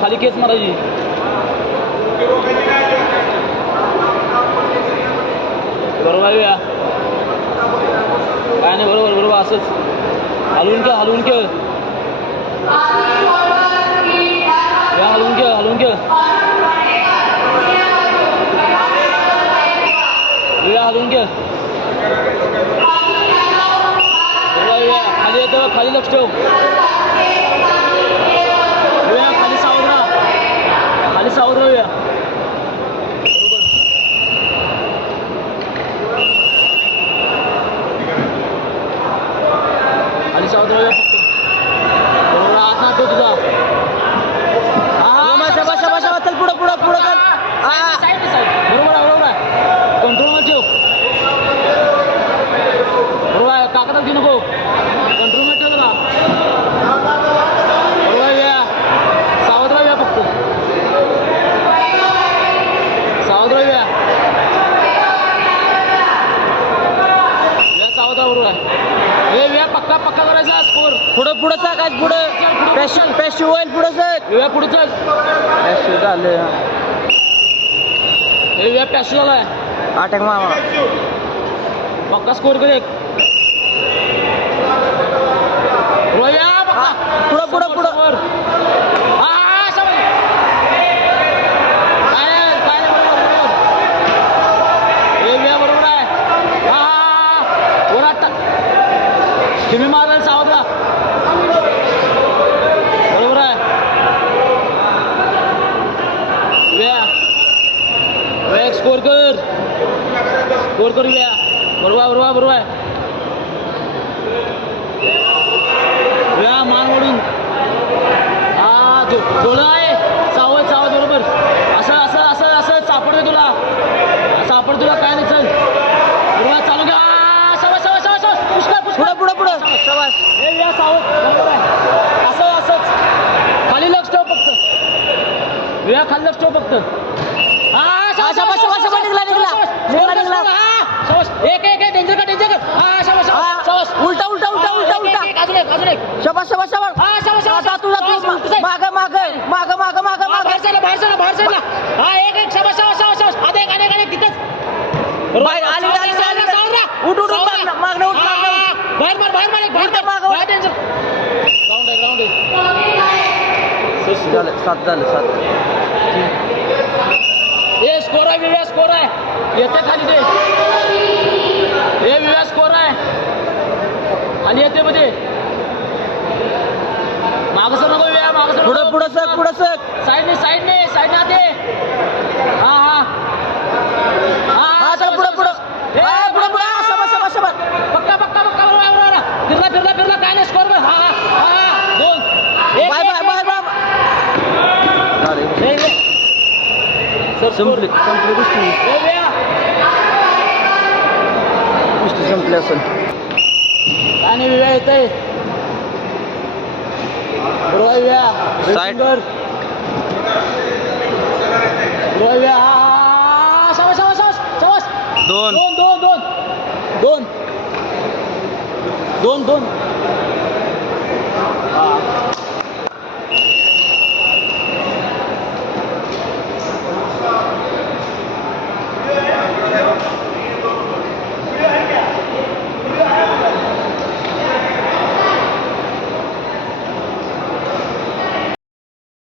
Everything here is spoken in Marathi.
खाली केस मारायची. बरोबर आहे या. काय नाही बरोबर बरोबर असंच. हलवून घ्या हलवून घे या हलवून घे हलवून घे वेळा हलवून घे बरोबर खाली येतं खाली लक्ष ठेव वेळा खाली सावध राहा खाली सावध राहूया बरोबर खाली सावध राहूया फक्त बरोबर हात ना तुझा शबा शबा शबा शबा चल पुढं पुढं पुढं चल हा बरोबर आहे बरोबर आहे कंट्रोल ठेव बरोबर आहे काकडात घेऊ नको कंट्रोल ठेव जरा बरोबर आहे या सावध राहूया फक्त सावध राहूया या सावध राहा बरोबर आहे. हे व्या पक्का पक्का करायचा स्कोर पुढं पुढं सकाळ पुढं. पेशंट पेशंट होईल पुढं सर व्या पुढे चल. पेशंट झालं हे. व्या पॅशू झालाय. अटॅक मामा पक्का स्कोर कर एक रोया पक्का पुढं पुढं पुढं समोर. हा, हा, हा, समोर. काय आहे, काय आहे, बरोबर, बरोबर. हे व्या बरोबर आहे हा, हा, हा. वर हात टाक. तुम्ही मारायला सावध बरोबर आहे. व्या. व्या स्कोर कर. स्कोर कर व्या. बरोबर आहे, बरोबर आहे, बरोबर आहे. व्या मान ओढून हा जो डोळं आहे सावध सावध बरोबर. असं असं असं असं सापडते तुला. सापड तुला काय नाही चल बरोबर आहे, चालू घ्या आ, शाबास शाबास शाबास शाबास पुष्कळ पुष्कळ पुढं पुढं पुढं शबाश हे व्या सावध बरोबर आहे असं असंच खाली लक्ष ठेव फक्त. व्या खाली लक्ष ठेव फक्त निघाला, निघाला. निघाला, निघाला. हा एक एक एक डेंजर का डेंजर उलटा उलटा उलटा उलटा उलटा. अजून एक अजून एक. शबा शबा शबा हा शाबास शाबास आता तुझा तू माग माग माग माग माग माग बाहेर साईडला बाहेर साईडला बाहेर साईडला. हा एक एक शाबास शाबास शाबास शाबास. आता एक अनेक अनेक तिथेच. बाहेर आली, आली, आली. उठ, उठ, उठ, मागणं, उठ, मागणं, बाहेर मार बाहेर मार एक, बाहेर मार. बाहेर. ग्राउंड आहे ग्राउंड आहे. झालं सात झालं सात. ए स्कोर आहे विव्या स्कोर आहे. येते खाली ते. ए विव्या स्कोर आहे. खाली येते मध्ये. मागं सर नको विव्या मागं सर पुढं पुढं सर पुढं सर. साईडने साईडने साईडने आते. हा हा. हा चल पुढं पुढं. पुढं पुढं. शबा शबा शबा पक्का पक्का पक्का बरोबर. फिरला फिरला फिरला. काय नाही स्कोर हा दोन एक, बाय एक, बाय बाय एक. बाय ए, ए. सर संपली संपली गोष्टी. गोष्टी संपली असेल. नाही विव्या येत आहे दोन. दोन दोन दोन. दोन. दोन दोन.